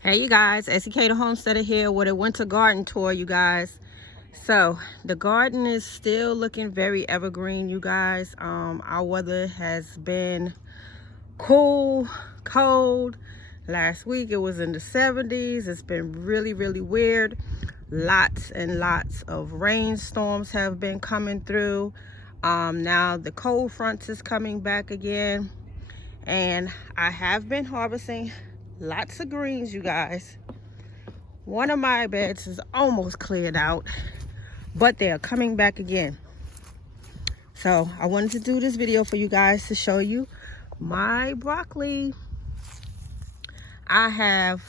Hey you guys, Esikhomesteddah Homesteading here with a winter garden tour, you guys. So the garden is still looking very evergreen, you guys. Our weather has been cool, cold. Last week it was in the 70s. It's been really weird. Lots and lots of rainstorms have been coming through. Now the cold front is coming back again, and I have been harvesting lots of greens, you guys. One of my beds is almost cleared out, but they are coming back again. So I wanted to do this video for you guys to show you my broccoli. I have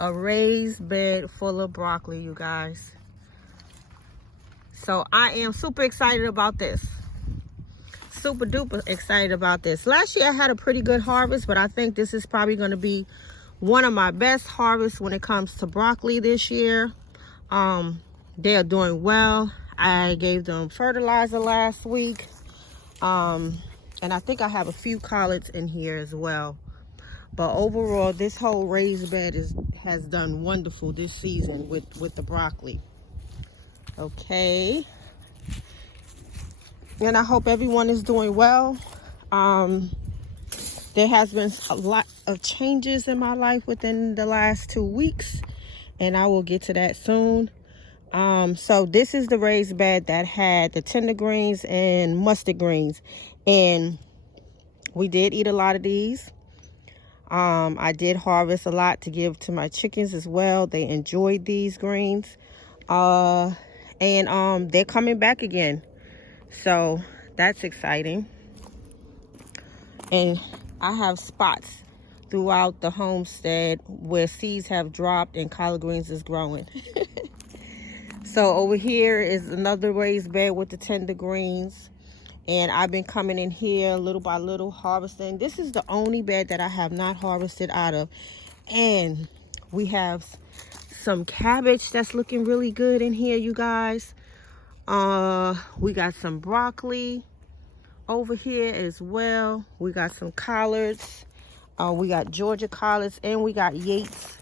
a raised bed full of broccoli, you guys. So I am super excited about this. Super duper excited about this. Last year I had a pretty good harvest, but I think this is probably going to be one of my best harvests when it comes to broccoli this year. They are doing well. I gave them fertilizer last week. And I think I have a few collards in here as well. But overall, this whole raised bed has done wonderful this season with the broccoli. Okay. And I hope everyone is doing well. There has been a lot of changes in my life within the last 2 weeks, and I will get to that soon. So this is the raised bed that had the tender greens and mustard greens, and we did eat a lot of these. I did harvest a lot to give to my chickens as well. They enjoyed these greens, and they're coming back again, so that's exciting. And I have spots throughout the homestead where seeds have dropped and collard greens is growing. So over here is another raised bed with the tender greens, and I've been coming in here little by little harvesting. This is the only bed that I have not harvested out of, and we have some cabbage that's looking really good in here, you guys. We got some broccoli over here as well. We got some collards. We got Georgia collards, and we got Yates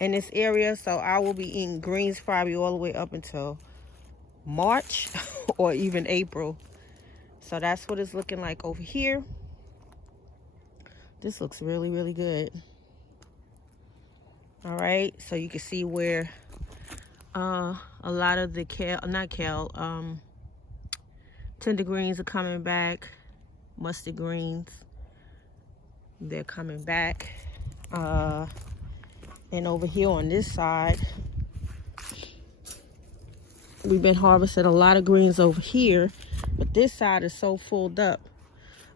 in this area. So I will be eating greens probably all the way up until March or even April. So that's what it's looking like over here. This looks really good. All right, so you can see where a lot of the tender greens are coming back. Mustard greens, they're coming back. And over here on this side, we've been harvesting a lot of greens over here, but this side is so filled up.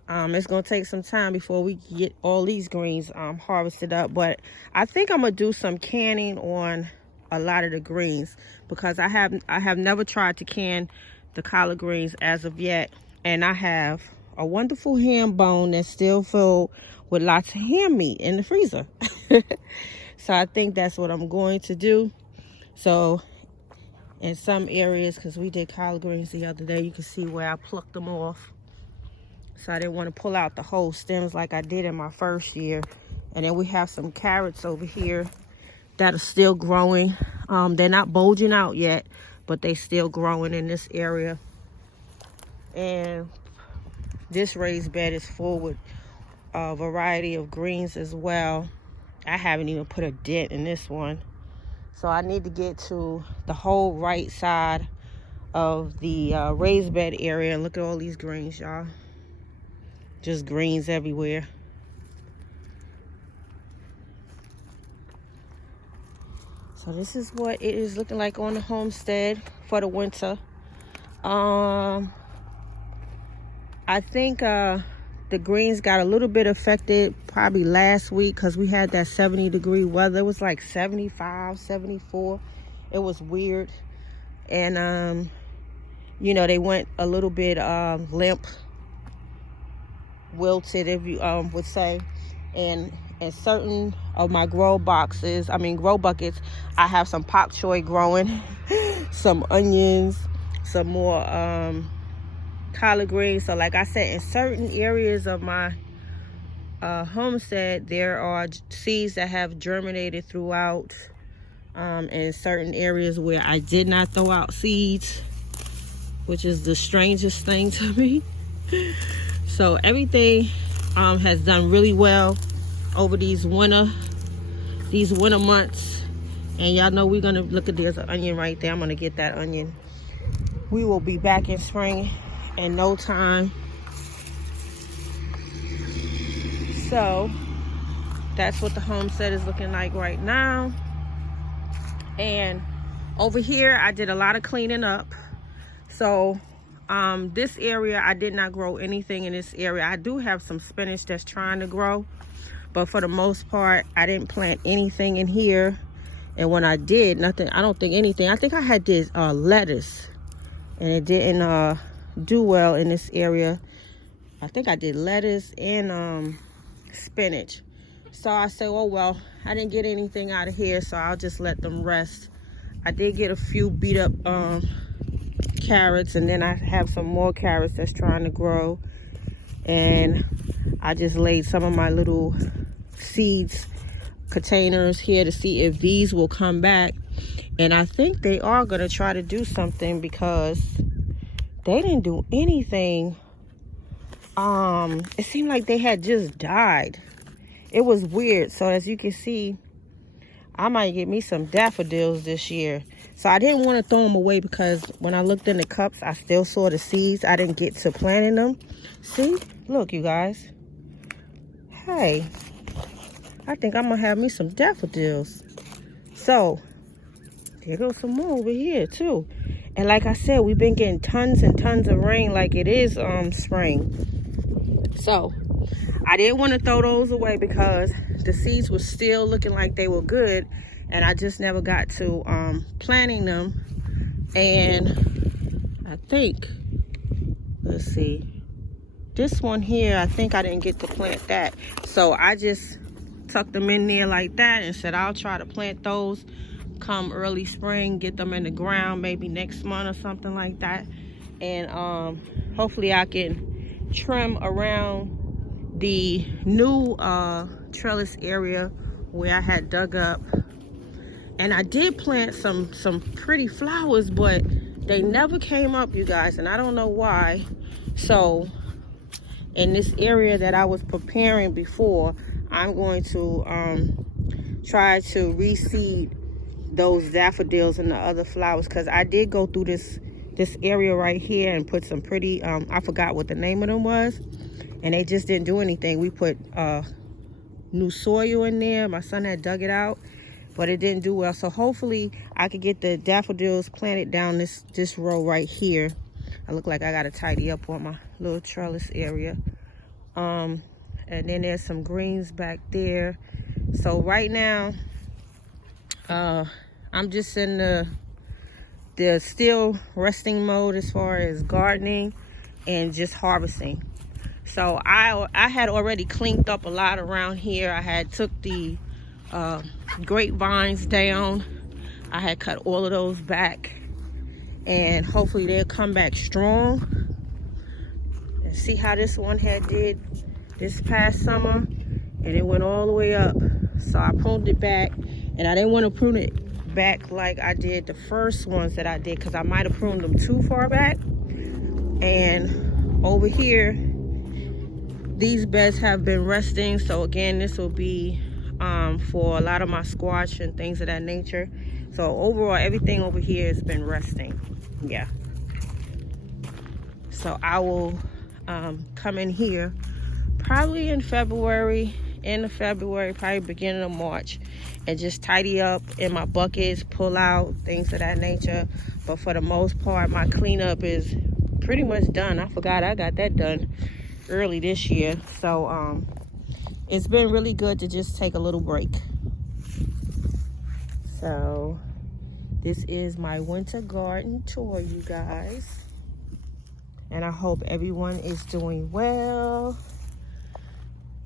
It's gonna take some time before we get all these greens harvested up, but I think I'm gonna do some canning on a lot of the greens, because I have never tried to can the collard greens as of yet, and I have a wonderful ham bone that's still filled with lots of ham meat in the freezer. So I think that's what I'm going to do. So in some areas, because we did collard greens the other day, you can see where I plucked them off. So I didn't want to pull out the whole stems like I did in my first year. And then we have some carrots over here that are still growing. They're not bulging out yet, but they still growing in this area. And this raised bed is full with a variety of greens as well. I haven't even put a dent in this one. So I need to get to the whole right side of the raised bed area. Look at all these greens, y'all. Just greens everywhere. So this is what it is looking like on the homestead for the winter. I think the greens got a little bit affected probably last week, because we had that 70-degree weather. It was like 75, 74. It was weird. And, you know, they went a little bit limp, wilted, if you would say. And in certain of my grow buckets, I have some pak choy growing, some onions, some more collard greens. So like I said, in certain areas of my Homestead, there are seeds that have germinated throughout in certain areas where I did not throw out seeds, which is the strangest thing to me. So everything has done really well over these winter months. And y'all know we're gonna look at, there's an onion right there. I'm gonna get that onion. We will be back in spring in no time. So that's what the homestead is looking like right now. And over here I did a lot of cleaning up. So this area, I did not grow anything in this area. I do have some spinach that's trying to grow, but for the most part I didn't plant anything in here. And when I did, nothing, I don't think anything. I think I had this lettuce, and it didn't do well in this area. I think I did lettuce and spinach. So I said, oh well, I didn't get anything out of here, so I'll just let them rest. I did get a few beat up carrots, and then I have some more carrots that's trying to grow. And I just laid some of my little seeds containers here to see if these will come back. And I think they are going to try to do something, because they didn't do anything. It seemed like they had just died. It was weird. So as you can see, I might get me some daffodils this year. So I didn't want to throw them away, because when I looked in the cups, I still saw the seeds. I didn't get to planting them. See, look, you guys. Hey, I think I'm gonna have me some daffodils. So there goes some more over here too. And like I said, we've been getting tons and tons of rain, like it is spring. So I didn't want to throw those away, because the seeds were still looking like they were good, and I just never got to planting them. And I think, let's see, this one here, I think I didn't get to plant that. So I just tucked them in there like that and said I'll try to plant those come early spring, get them in the ground maybe next month or something like that. And hopefully I can trim around the new trellis area where I had dug up. And I did plant some pretty flowers, but they never came up, you guys, and I don't know why. So in this area that I was preparing before, I'm going to try to reseed those daffodils and the other flowers, because I did go through this area right here and put some pretty I forgot what the name of them was, and they just didn't do anything. We put new soil in there. My son had dug it out, but it didn't do well. So hopefully I could get the daffodils planted down this row right here. I look like I gotta tidy up on my little trellis area. And then there's some greens back there. So right now I'm just in the still resting mode as far as gardening and just harvesting. So I had already cleaned up a lot around here. I had took the grapevines down. I had cut all of those back, and hopefully they'll come back strong. And see how this one had did this past summer, and it went all the way up. So I pruned it back, and I didn't want to prune it back like I did the first ones that I did, because I might have pruned them too far back. And over here, these beds have been resting. So again, this will be for a lot of my squash and things of that nature. So overall, everything over here has been resting. Yeah. So I will come in here probably in February, end of February, probably beginning of March, and just tidy up in my buckets, pull out things of that nature. But for the most part, my cleanup is pretty much done. I forgot I got that done early this year. So it's been really good to just take a little break. So this is my winter garden tour, you guys, and I hope everyone is doing well.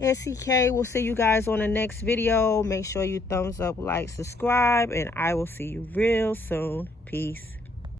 SEK will see you guys on the next video. Make sure you thumbs up, like, subscribe, and I will see you real soon. Peace.